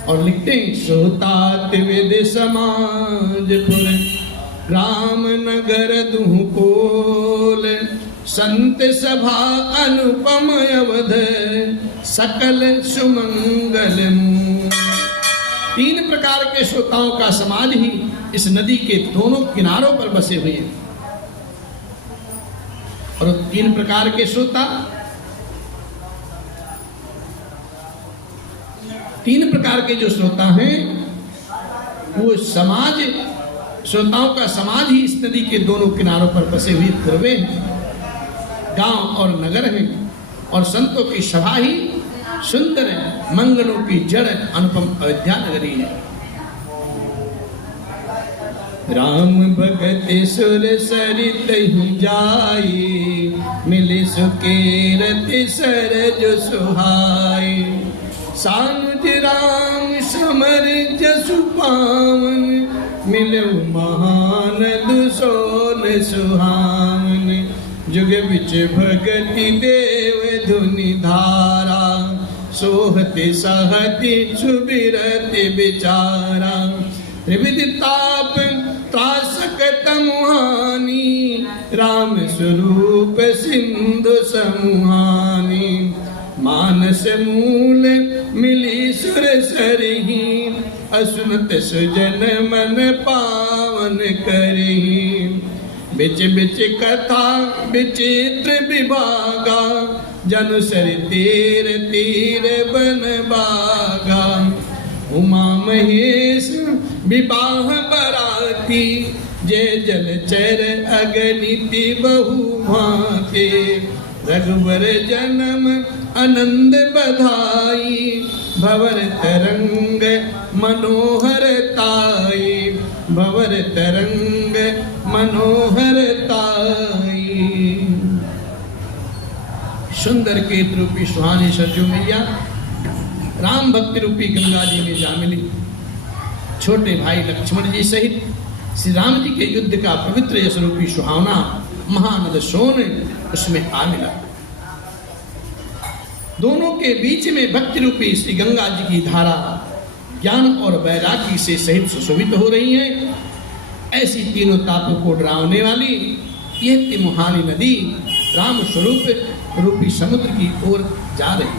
और लिखते हैं, सोतात विद समाजपुर, राम नगर दुह कोल। संत सभा अनुपम अवध, सकल सुमंगल मूल। तीन प्रकार के श्रोताओं का समाज ही इस नदी के दोनों किनारों पर बसे हुए हैं। और तीन प्रकार के श्रोता, तीन प्रकार के जो श्रोता हैं वो समाज, श्रोताओं का समाज ही इस नदी के दोनों किनारों पर बसे हुए ध्रुवे हैं, गांव और नगर हैं। और संतों की सभा ही सुंदर है, मंगलों की जड़ अनुपम अयोध्या नगरी है। राम भगत सुर सरित ही जाई, मिले सुकेरत सरज सुहाई। सानुज राम समर जसु पावन, मिलऊ महान दुसोन सुहावन। जुग बिच भगति देव धुनि धारा, सोहति सहति सुबिरति विचारा। त्रिविधि ताप त्रासकत मुहानी, राम स्वरूप सिंधु समुहानी। मानस मूल मिली सुर सरही, असुनत सुजन मन पावन करही। बिच बिच कथा विचित्र विभागा, जनु सर तीर तीर बन बागा। उमा महेश विवाह बराती, जय जलचर अगणिति बहु भांति। रघुवर जन्म आनंद बधाई, भवर तरंग मनोहर ताई। भवर तरंग मनोहर ताई। सुंदर केत रूपी सुहानी सरजू मैया राम भक्ति रूपी गंगा जी में जा मिली। छोटे भाई लक्ष्मण जी सहित श्री राम जी के युद्ध का पवित्र यश रूपी सुहावना महानद सोन उसमें आ मिला। दोनों के बीच में भक्ति रूपी श्री गंगा जी की धारा ज्ञान और वैराग्य से सहित सुशोभित हो रही है। ऐसी तीनों तापों को डरावने वाली यह तिमुहानी नदी राम स्वरूप रूपी समुद्र की ओर जा रही।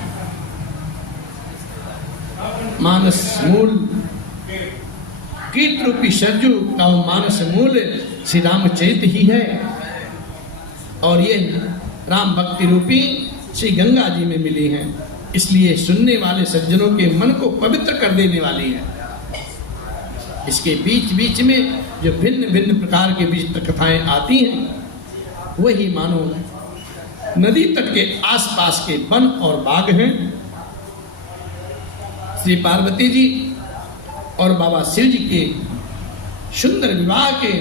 मानस मूल कीट रूपी सरजू का मानस मूल श्री रामचरित ही है और ये राम भक्ति रूपी श्री गंगा जी में मिली हैं। इसलिए सुनने वाले सज्जनों के मन को पवित्र कर देने वाली है। इसके बीच बीच में जो भिन्न भिन्न प्रकार के विचित्र कथाएं आती हैं वही मानो नदी तट के आसपास के वन और बाग हैं। श्री पार्वती जी और बाबा शिव जी के सुंदर विवाह के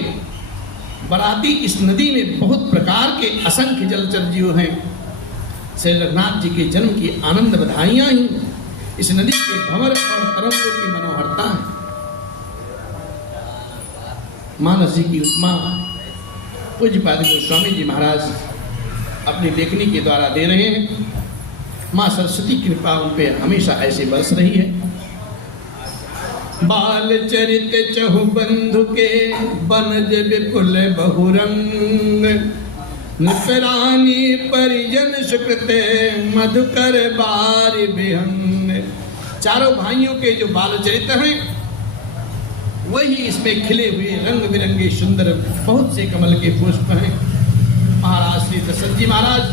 बराती इस नदी में बहुत प्रकार के असंख्य जलचर जीव हैं। श्री रघुनाथ जी के जन्म की आनंद बधाइयां ही इस नदी के भंवर और तरंगों की मनोहरता है। मानस जी की उपमा पूज्यपाद गोस्वामी जी महाराज अपनी लेखनी के द्वारा दे रहे हैं। माँ सरस्वती की कृपा उन पे हमेशा ऐसे बरस रही है। बाल चरित चहु बंधु के बनज विपुल बहुरंग, नृपरानी परिजन सुकृत मधुकर बारि विहंग। चारों भाइयों के जो बाल चरित्र हैं वही इसमें खिले हुए रंग बिरंगे सुंदर बहुत से कमल के पुष्प हैं। महाराज श्री दशरथ जी महाराज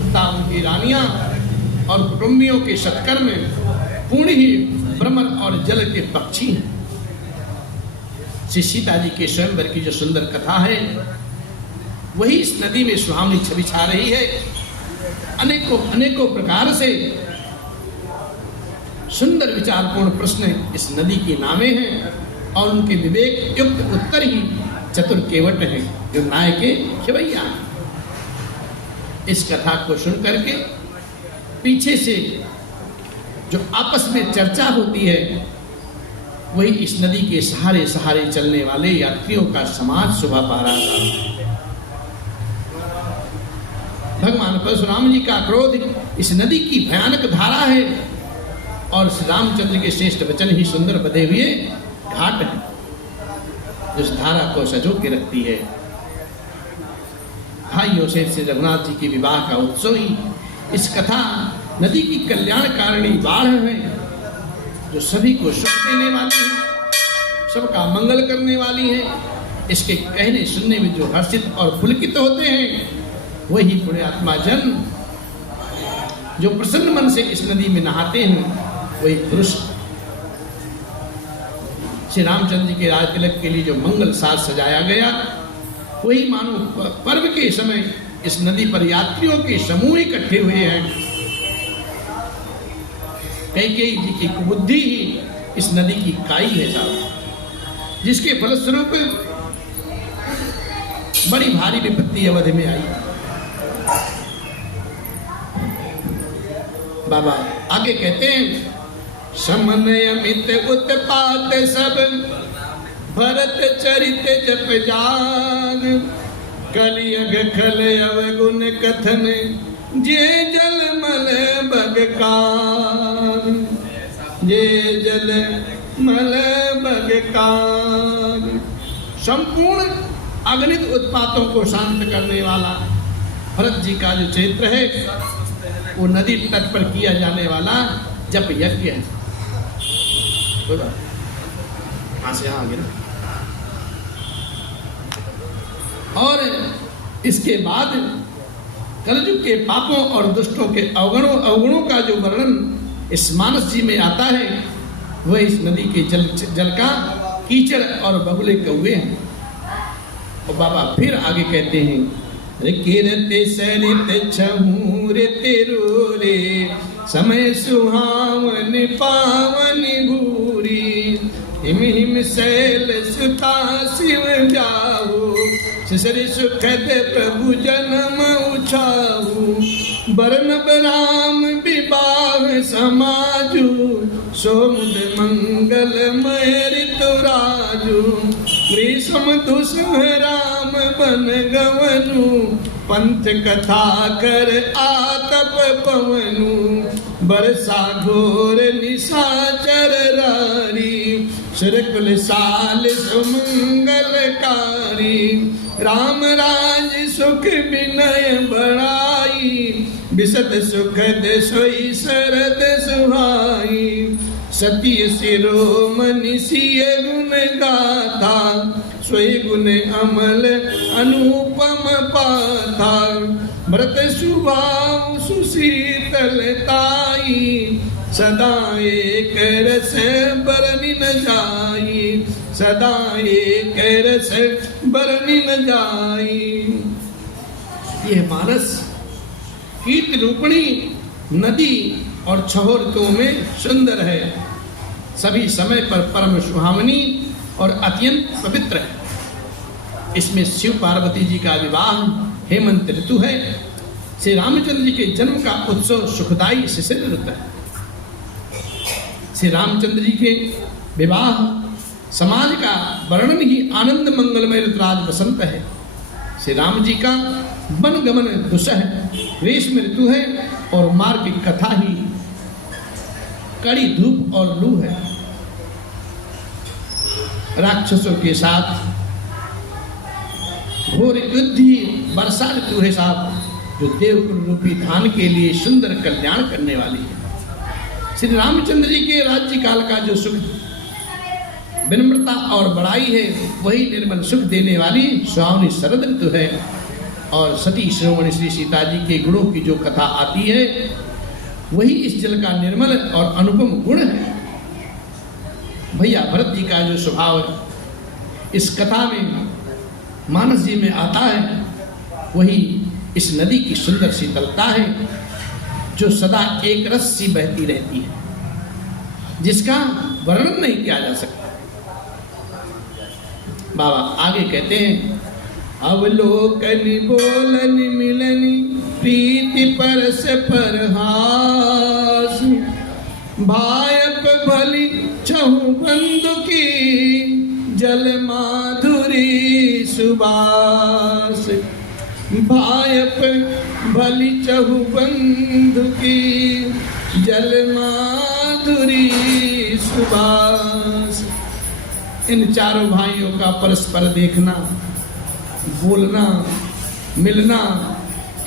तथा उनकी रानियां और कुटुंबियों के सत्कर्म में पूर्ण ही भ्रमर और जल के पक्षी हैं। श्री सीता जी के स्वयंवर की जो सुंदर कथा है वही इस नदी में सुहावनी छवि छा रही है। अनेकों अनेकों प्रकार से सुंदर विचारपूर्ण प्रश्न इस नदी के नामे हैं और उनके विवेक युक्त उत्तर ही चतुर केवट हैं जो नाय के खिवैया हैं। इस कथा को सुन करके पीछे से जो आपस में चर्चा होती है वही इस नदी के सहारे सहारे चलने वाले यात्रियों का समाज शोभा पा रहा था। भगवान परशुराम जी का क्रोध इस नदी की भयानक धारा है और श्री रामचंद्र के श्रेष्ठ वचन ही सुंदर बधे हुए घाट है जो इस धारा को सजो के रखती है। भाइयों से श्री रघुनाथ जी के विवाह का उत्सव ही इस कथा नदी की कल्याणकारिणी बाढ़ है जो सभी को सुख देने वाली है, सबका मंगल करने वाली है। इसके कहने सुनने में जो हर्षित और पुलकित होते हैं वही पुण्यात्मा जन जो प्रसन्न मन से इस नदी में नहाते हैं वही पुरुष। श्री रामचंद्र जी के राज तिलक के लिए जो मंगल साज सजाया गया वही मानो पर्व के समय इस नदी पर यात्रियों के समूह इकट्ठे हुए हैं। कैकेयी जी की कुबुद्धि ही इस नदी की काई है साहब, जिसके फलस्वरूप बड़ी भारी विपत्ति अवधि में आई। बाबा आगे कहते हैं समनय अमित उत्पात सब भरत चरित जप जान, कलियुग खल अवगुण कथन जे जल मल बगकान, जे जल मल बगकान। संपूर्ण अगणित उत्पातों को शांत करने वाला भरत जी का जो चरित्र है वो नदी तट पर किया जाने वाला जप यज्ञ है। यहाँ से यहाँ आगे ना। और इसके बाद कलयुग के पापों और दुष्टों के अवगुणों का जो वर्णन इस मानस जी में आता है वह इस नदी के जल का कीचड़ और बगुले कौवे हैं। और बाबा फिर आगे कहते हैं किरते सरित छमूरते रोरे समय सुहावन पावन भूरी, हिम हिम शैल सुता शिव जाऊ, शिशरि सुखद प्रभु जन्म उछाऊ, बरनब राम विवाह समाजू, सोमुद मंगल मय ऋतुराजू, ग्रीष्म दुसह राम बन गवनु, पंथ कथा कर आतप पवनु, बरसा घोर निशाचर रारी, सुरकुल साल सुमंगलकारी, राम राज सुख विनय बढ़ाई, बिसत सुखद सोई शरद सुहाई, सत्य शिरोमणि सिय गुण गाथा, सोई गुण अमल अनुपम पाथा, व्रत सुभाव सुशीतलताई, सदा एक रस बरनि न जाई, सदा एक रस बरनि न जाई। यह मानस कीर्ति रूपणी नदी और छहोरकों में सुंदर है, सभी समय पर परम सुहावनी और अत्यंत पवित्र है। इसमें शिव पार्वती जी का विवाह हेमंत ऋतु है। श्री रामचंद्र जी के जन्म का उत्सव सुखदायी शिशिर ऋतु है। श्री रामचंद्र जी के विवाह समाज का वर्णन ही आनंद मंगलमय ऋतुराज बसंत है। श्री राम जी का वन गमन दुसह ग्रीष्म ऋतु है और मार्ग की कथा ही कड़ी धूप और लू है। राक्षसों के साथ घोर युद्ध ही वर्षा ऋतु है साहब, जो देवकुल रूपी धान के लिए सुंदर कल्याण करने वाली है। श्री रामचंद्र जी के राज्य काल का जो सुख विनम्रता और बड़ाई है, वही निर्मल सुख देने वाली सुहावनी शरद ऋतु है। और सती शिरोमणि श्री सीता जी के गुणों की जो कथा आती है, वही इस जल का निर्मल और अनुपम गुण है। भैया भरत जी का जो स्वभाव इस कथा में मानस जी में आता है, वही इस नदी की सुंदर शीतलता है, जो सदा एक रस सी बहती रहती है, जिसका वर्णन नहीं किया जा सकता। बाबा आगे कहते हैं, अवलोकन बोलन मिलन प्रीति परस परहास, भायप भली छहु बंधु की जल माधुरी सुबास। भायप भली छहु बंधु की जल माधुरी सुबास। इन चारों भाइयों का परस्पर देखना, बोलना, मिलना,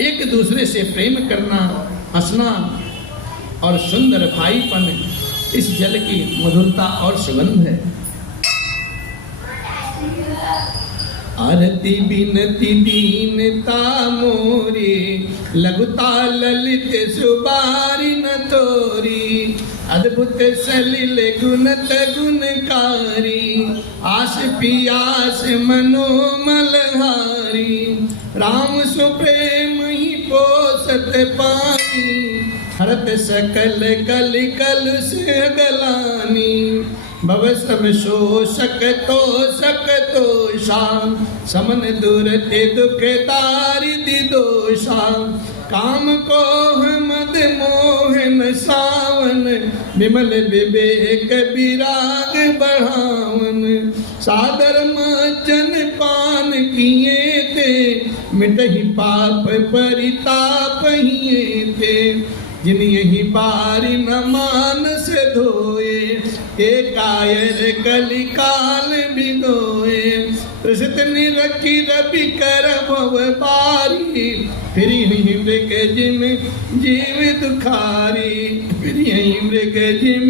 एक दूसरे से प्रेम करना, हंसना और सुंदर भाईपन इस जल की मधुरता और सुगंध है। आरती बिनती दीनता मोरी, लघुता ललित सुबारी न तोरी। अद्भुत सलिल गुणत गुणकारी, आस पियास मनोमलहारी। राम सुप्रेम ही पोसत पानी, हरत सकल कल कल से गलानी। भव सब शोषक तो शाम, समन दुरते दुख दारिद्र दोषा। काम को मद मोहन सावन, विमल विवेक विराग बढ़ावन। सादर माचन पान किए थे, मिटहि पाप परिताप हिए थे। जिन यही बारी न मानस धोए, ते कायर कलिकाल बिगोए। प्रसिद्ध निरखी रवि कर भव बारी, फिर यही मृग जिम जीव दुखारी। फिर यही मृग जिम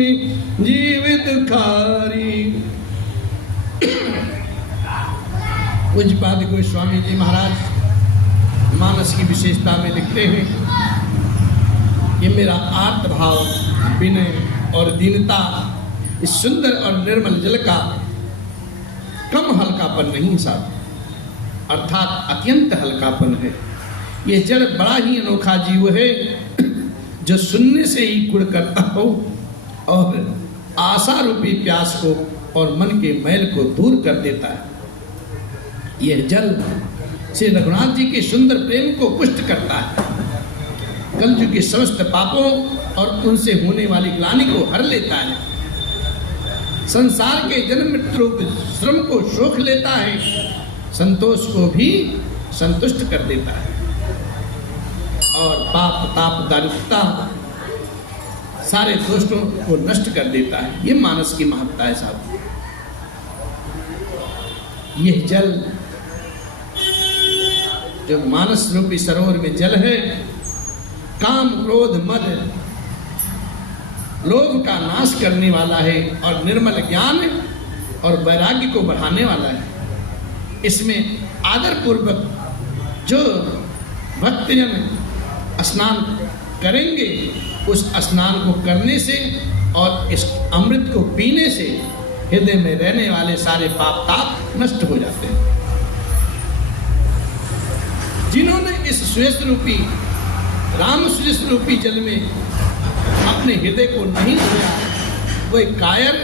जीव दुखारी। पूज्यपाद गोस्वामी जी महाराज मानस की विशेषता में लिखते हैं, ये मेरा आर्त भाव, विनय और दीनता इस सुंदर और निर्मल जल का कम हल्कापन नहीं साहब, अर्थात अत्यंत हल्कापन है। ये जल बड़ा ही अनोखा जीव है, जो सुनने से ही कुड़ करता हो और आशा रूपी प्यास को और मन के मैल को दूर कर देता है। यह जल श्री रघुनाथ जी के सुंदर प्रेम को पुष्ट करता है, कलयुग के समस्त पापों और उनसे होने वाली ग्लानि को हर लेता है, संसार के जन्म मृत्यु श्रम को सोख लेता है, संतोष को भी संतुष्ट कर देता है और पाप ताप दारिद्रता सारे दोषों को नष्ट कर देता है। ये मानस की महत्ता है साहब। यह जल जो मानस रूपी सरोवर में जल है, काम क्रोध मद लोभ का नाश करने वाला है और निर्मल ज्ञान और वैराग्य को बढ़ाने वाला है। इसमें आदर पूर्वक जो भक्तजन स्नान करेंगे, उस स्नान को करने से और इस अमृत को पीने से हृदय में रहने वाले सारे पाप ताप नष्ट हो जाते हैं। जिन्होंने इस सुयस रूपी राम सुयस रूपी जल में अपने हृदय को नहीं धोया, वो कायर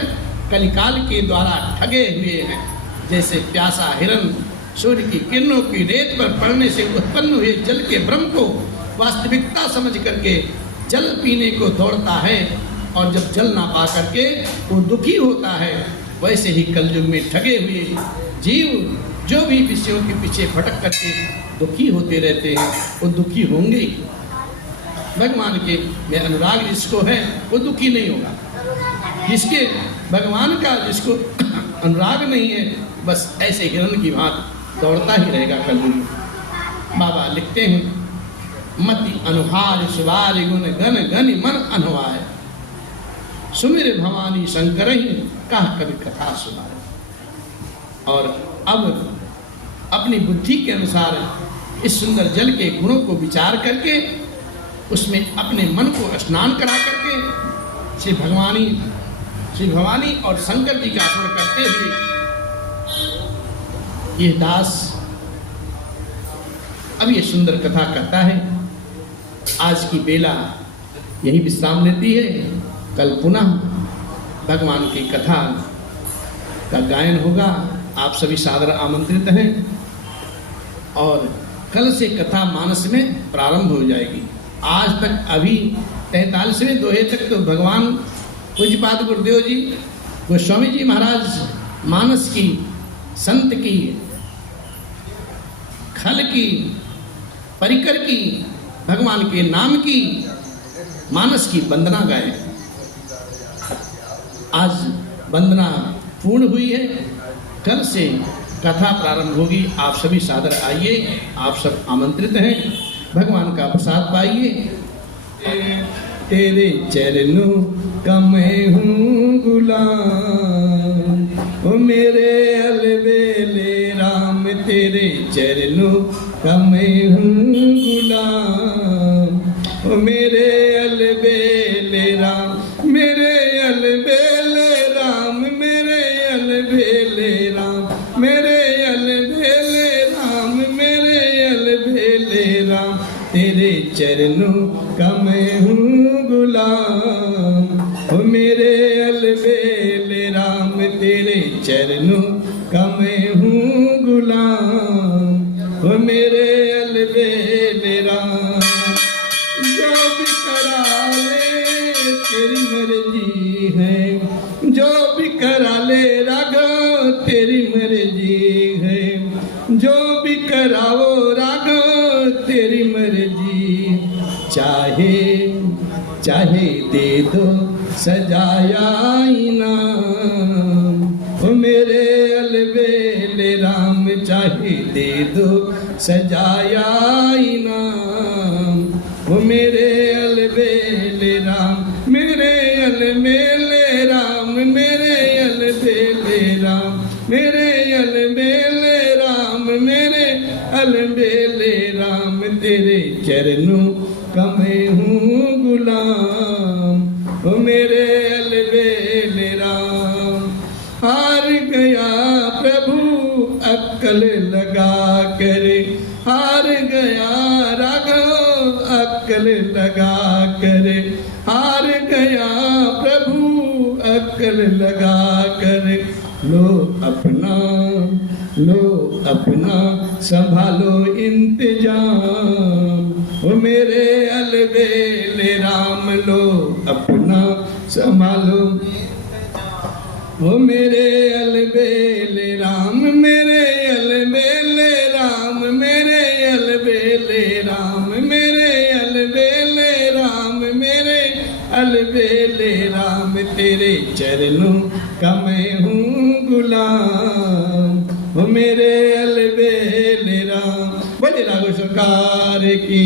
कलिकाल के द्वारा ठगे हुए हैं। जैसे प्यासा हिरन सूर्य की किरणों की रेत पर पड़ने से उत्पन्न हुए जल के भ्रम को वास्तविकता समझ करके जल पीने को दौड़ता है, और जब जल ना पा करके वो दुखी होता है, वैसे ही कलयुग में ठगे हुए जीव जो भी विषयों के पीछे भटक करके दुखी होते रहते हैं, वो दुखी होंगे। भगवान के में अनुराग जिसको है वो दुखी नहीं होगा। जिसके भगवान का जिसको अनुराग नहीं है, बस ऐसे हिरण की भांति दौड़ता ही रहेगा कलयुग। बाबा लिखते हैं, मति अनुहार शिवार गुण गण गण मन अनुवाय, सुमिर भवानी शंकर ही कह कवि कथा सुनाए। और अब अपनी बुद्धि के अनुसार इस सुंदर जल के गुणों को विचार करके उसमें अपने मन को स्नान करा करके श्री भवानी और शंकर जी का स्मरण करते हुए ये दास अब ये सुंदर कथा कहता है। आज की बेला यही विश्राम लेती है, कल पुनः भगवान की कथा का गायन होगा। आप सभी सादर आमंत्रित हैं और कल से कथा मानस में प्रारंभ हो जाएगी। आज तक अभी 43वें दोहे तक तो भगवान पूज्यपाद गुरुदेव जी गोस्वामी जी महाराज मानस की, संत की, खल की, परिकर की, भगवान के नाम की, मानस की वंदना गाए। आज वंदना पूर्ण हुई है, कल से कथा प्रारंभ होगी। आप सभी सादर आइए, आप सब आमंत्रित हैं, भगवान का प्रसाद पाइए। तेरे चरणों का मैं हूँ गुलाम, ओ मेरे अलबेले राम, तेरे चरणों का मैं हूँ गुलाम, ओ मेरे अलबेले राम, मेरे अलबेले राम, मेरे अलबेले राम, मेरे अलबेले राम, मेरे अलबेले राम, तेरे चरणों का मैं हूँ गुलाम, ओ मेरे अलबेले राम, तेरे चरणों का मैं हूँ गुलाम, ओ मेरे अलबेले राम। जो भी करा ले तेरी मर्जी है, जो भी करा ले राघव तेरी मर्जी है, जो भी कराओ राघव तेरी मर्जी, चाहे चाहे दे दो सजाया इनाम, ओ मेरे अलबेले राम, चाहे दे दो सजाया इनाम, ओ मेरे अलबेले राम, मेरे अलबेले राम, मेरे अलबेले राम, मेरे अलबेले राम, मेरे अलबेले राम, तेरे चरणों का मैं हूँ गुलाम, ओ मेरे अलबेले राम। हार गया प्रभु अक्कल लगा करे, हार गया राघव अक्कल लगा करे, हार गया प्रभु अक्कल लगा करे। लो अपना, लो अपना संभालो इंतजाम, ओ मेरे अलबेले राम, लो अपना संभालो, ओ मेरे अलबेले राम, मेरे अलबेले राम, मेरे अलबेले राम, मेरे अलबेले राम, मेरे अलबेले राम, तेरे चरणों का मैं हूँ गुलाम, ओ मेरे अलबेले राम। बोले राघव सरकार की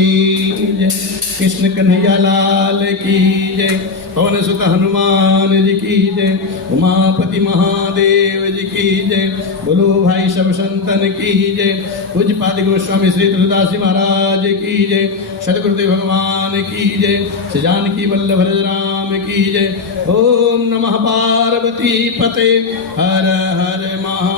जय, कृष्ण कन्हैया लाल की जय, पवन सुत हनुमान जी की जय, उमापति महादेव जी की जय, बोलो भाई सब संतन की जय, पूज्यपाद गोस्वामी श्री तुलसीदास जी महाराज की जय, सदगुरुदेव भगवान की जय, श्री जानकी वल्लभ राम की जय। ओम नमः पार्वती पते, हर हर महा